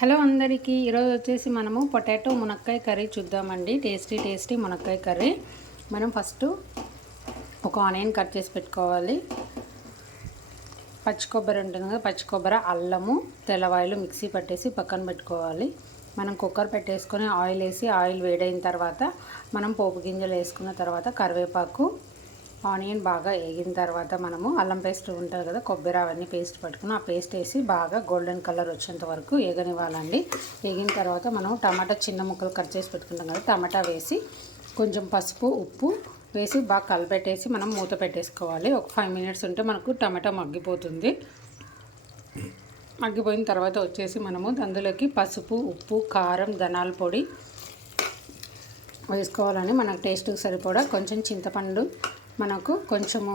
Hello అందరికీ ఈరోజు వచ్చేసి మనము పొటాటో మునక్కాయ కర్రీ చూద్దామండి. టేస్టీ టేస్టీ మునక్కాయ కర్రీ. మనం ఫస్ట్ ఒక ఆనియన్ కట్ చేసి పెట్టుకోవాలి. పచ్చి కొబ్బరి ఉంటుంది కదా పచ్చి కొబ్బరి అల్లము తెల్లవాయిలు మిక్సీ పట్టేసి పక్కన పెట్టుకోవాలి. మనం కుక్కర్ పెట్టేసుకొని ఆయిల్ వేసి ఆయిల్ వేడైన తర్వాత మనం పోపు గింజలు వేసుకున్న తర్వాత కరివేపాకు ఆనియన్ బాగా వేగిన తర్వాత మనము అల్లం పేస్ట్ ఉంటుంది కదా కొబ్బరి అవన్నీ పేస్ట్ పట్టుకుని ఆ పేస్ట్ వేసి బాగా గోల్డెన్ కలర్ వచ్చేంత వరకు వేగనివ్వాలండి. వేగిన తర్వాత మనం టమాటా చిన్న ముక్కలు కట్ చేసి పెట్టుకుంటాం కదా టమాటా వేసి కొంచెం పసుపు ఉప్పు వేసి బాగా కలిపెట్టేసి మనం మూత పెట్టేసుకోవాలి. ఒక ఫైవ్ మినిట్స్ ఉంటే మనకు టమాటా మగ్గిపోతుంది. మగ్గిపోయిన తర్వాత వచ్చేసి మనము అందులోకి పసుపు ఉప్పు కారం ధనాల పొడి వేసుకోవాలని మనకు టేస్ట్కి సరిపడా కొంచెం చింతపండు మనకు కొంచెము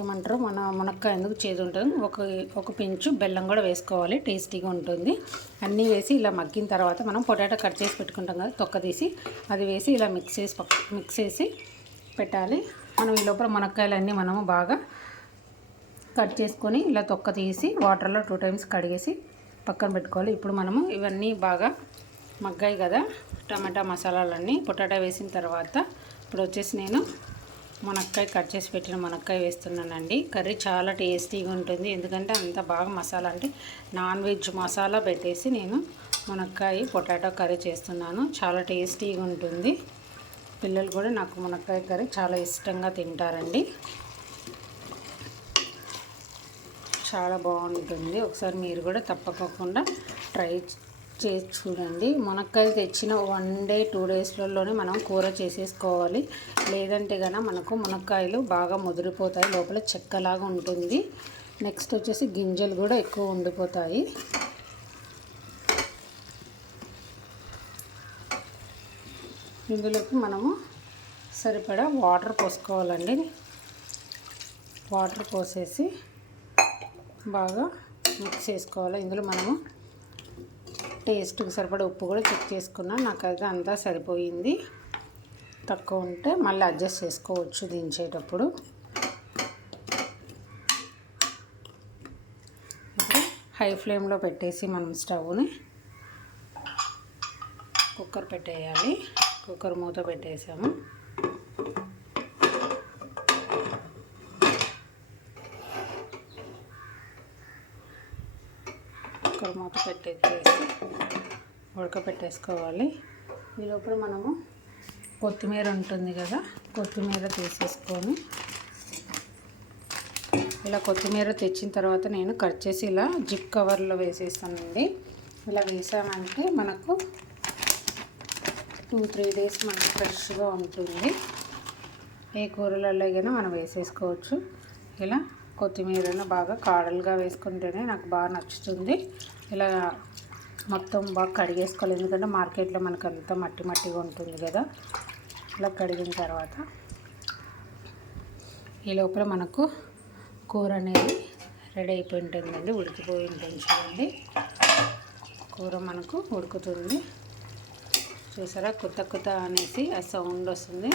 ఏమంటారు? మన మునక్కాయ ఎందుకు చేదు ఉంటుంది ఒక ఒక పించు బెల్లం కూడా వేసుకోవాలి. టేస్టీగా ఉంటుంది. అన్నీ వేసి ఇలా మగ్గిన తర్వాత మనం పొటాటో కట్ చేసి పెట్టుకుంటాం కదా తొక్క తీసి. అది వేసి ఇలా మిక్స్ చేసి మిక్స్ చేసి పెట్టాలి. మనం ఈ లోపల మునక్కాయలన్నీ మనము బాగా కట్ చేసుకొని ఇలా తొక్క తీసి వాటర్లో టూ టైమ్స్ కడిగేసి పక్కన పెట్టుకోవాలి. ఇప్పుడు మనము ఇవన్నీ బాగా మగ్గాయి కదా టమాటా మసాలాలన్నీ పొటాటో వేసిన తర్వాత ఇప్పుడు వచ్చేసి నేను మునక్కాయ కట్ చేసి పెట్టిన మునక్కాయ వేస్తున్నానండి. కర్రీ చాలా టేస్టీగా ఉంటుంది. ఎందుకంటే అంత బాగా మసాలా అంటే నాన్ వెజ్ మసాలా పెట్టేసి నేను మునక్కాయ పొటాటో కర్రీ చేస్తున్నాను. చాలా టేస్టీగా ఉంటుంది. పిల్లలు కూడా నాకు మునక్కాయ కర్రీ చాలా ఇష్టంగా తింటారండి. చాలా బాగుంటుంది. ఒకసారి మీరు కూడా తప్పకుండా ట్రై చేసి చూడండి. మునక్కాయలు తెచ్చిన వన్ డే టూ డేస్లలోనే మనం కూర చేసేసుకోవాలి. లేదంటే కనుక మనకు మునక్కాయలు బాగా ముదిరిపోతాయి లోపల చెక్కలాగా ఉంటుంది. నెక్స్ట్ వచ్చేసి గింజలు కూడా ఎక్కువ ఉండిపోతాయి. ఇందులోకి మనము సరిపడా వాటర్ పోసుకోవాలండి. వాటర్ పోసేసి బాగా మిక్స్ చేసుకోవాలి. ఇందులో మనము టేస్ట్కి సరిపడ ఉప్పు కూడా చెక్ చేసుకున్నా. నాకైతే అంతా సరిపోయింది. తక్కువ ఉంటే మళ్ళీ అడ్జస్ట్ చేసుకోవచ్చు దించేటప్పుడు. హై ఫ్లేమ్లో పెట్టేసి మనం స్టవ్ని కుక్కర్ పెట్టేయాలి. కుక్కర్ మూత పెట్టేసాము కుక్కర్ మూత పెట్టేసి ఉడకపెట్టేసుకోవాలి. ఈ లోపల మనము కొత్తిమీర ఉంటుంది కదా కొత్తిమీర తీసేసుకొని ఇలా కొత్తిమీర తెచ్చిన తర్వాత నేను కట్ చేసి ఇలా జిప్ కవర్లో వేసేస్తానండి. ఇలా వేసామంటే మనకు టూ త్రీ డేస్ మనకు ఫ్రెష్గా ఉంటుంది. ఏ కూరలలో అయినా మనం వేసేసుకోవచ్చు. ఇలా కొత్తిమీరను బాగా కాడలుగా వేసుకుంటేనే నాకు బాగా నచ్చుతుంది. ఇలా మొత్తం బాగా కడిగేసుకోవాలి. ఎందుకంటే మార్కెట్లో మనకు అంతా మట్టి మట్టిగా ఉంటుంది కదా. ఇలా కడిగిన తర్వాత ఈ లోపల మనకు కూర అనేది రెడీ అయిపోయి ఉంటుందండి ఉడికిపోయి ఉంటుంది చూడండి. కూర మనకు ఉడుకుతుంది. చూసారా? కొత్త కొత్త అనేసి ఆ సౌండ్ వస్తుంది.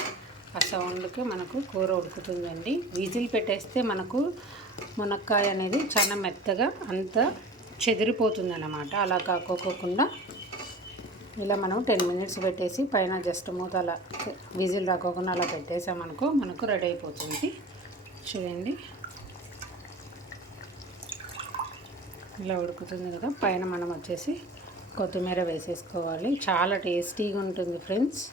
ఆ సౌండ్కి మనకు కూర ఉడుకుతుందండి. విజిల్ పెట్టేస్తే మనకు మునక్కాయ అనేది చాలా మెత్తగా అంత చెదిరిపోతుందన్నమాట. అలా కాకోకుండా ఇలా మనం టెన్ మినిట్స్ పెట్టేసి పైన జస్ట్ మూత అలా విజిల్ రాకోకుండా అలా పెట్టేసామనుకో మనకు రెడీ అయిపోతుంది. చూడండి. ఇలా ఉడుకుతుంది కదా. పైన మనం వచ్చేసి కొత్తిమీర వేసేసుకోవాలి. చాలా టేస్టీగా ఉంటుంది ఫ్రెండ్స్.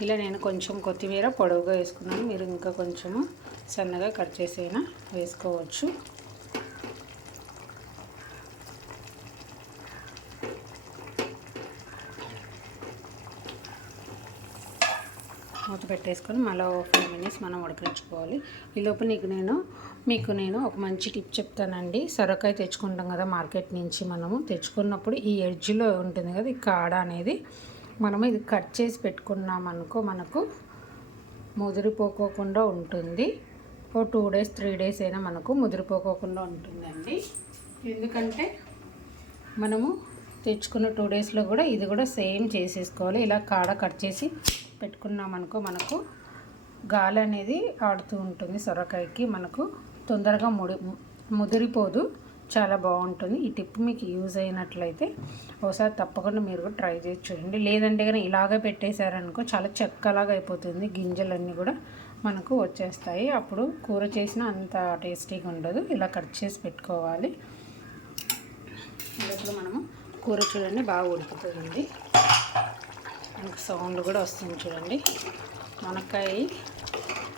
ఇలా నేను కొంచెం కొత్తిమీర పొడవుగా వేసుకున్నాను. మీరు ఇంకా కొంచెము సన్నగా కట్ చేసైనా వేసుకోవచ్చు. మూత పెట్టేసుకొని మళ్ళీ ఫైవ్ మినిట్స్ మనం ఉడకించుకోవాలి ఈ లోపు నీకు నేను మీకు నేను ఒక మంచి టిప్ చెప్తానండి. సొరకాయ తెచ్చుకుంటాం కదా మార్కెట్ నుంచి మనము. తెచ్చుకున్నప్పుడు ఈ ఎడ్జ్లో ఉంటుంది కదా ఈ కాడ అనేది. మనము ఇది కట్ చేసి పెట్టుకున్నామనుకో మనకు ముదిరిపోకోకుండా ఉంటుంది. ఓ టూ డేస్ త్రీ డేస్ అయినా మనకు ముదిరిపోకోకుండా ఉంటుందండి. ఎందుకంటే మనము తెచ్చుకున్న టూ డేస్లో కూడా ఇది కూడా సేమ్ చేసేసుకోవాలి. ఇలా కాడ కట్ చేసి పెట్టుకున్నామనుకో మనకు గాలి అనేది ఆడుతూ ఉంటుంది సొరకాయకి. మనకు తొందరగా ముడి ముదిరిపోదు. చాలా బాగుంటుంది. ఈ టిప్ మీకు యూజ్ అయినట్లయితే ఒకసారి తప్పకుండా మీరు కూడా ట్రై చేసి చూడండి. లేదంటే కానీ ఇలాగే పెట్టేశారనుకో చాలా చెక్కలాగా అయిపోతుంది. గింజలన్నీ కూడా మనకు వచ్చేస్తాయి. అప్పుడు కూర చేసిన అంత టేస్టీగా ఉండదు. ఇలా కట్ చేసి పెట్టుకోవాలి. ఇప్పుడు మనము కూర చూడండి బాగా ఉడుకుతుంది. మనకు సౌండ్ కూడా వస్తుంది చూడండి. మునక్కాయ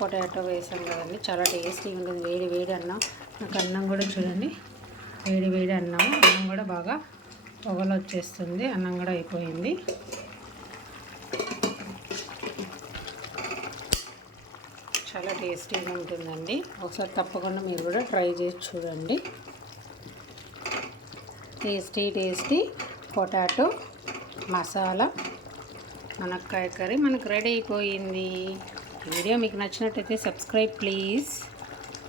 పొటాటో వేసాం కదండి. చాలా టేస్టీగా ఉంటుంది. వేడి వేడి అన్నం. నాకు అన్నం కూడా చూడండి. వేడి వేడి అన్నం. అన్నం కూడా బాగా పొగలు వచ్చేస్తుంది. అన్నం కూడా అయిపోయింది. చాలా టేస్టీగా ఉంటుందండి. ఒకసారి తప్పకుండా మీరు కూడా ట్రై చేసి చూడండి. Tasty tasty potato masala. మునక్కాయ కర్రీ మనకు రెడీ అయిపోయింది. ఈ వీడియో మీకు నచ్చినట్టయితే సబ్స్క్రైబ్ ప్లీజ్.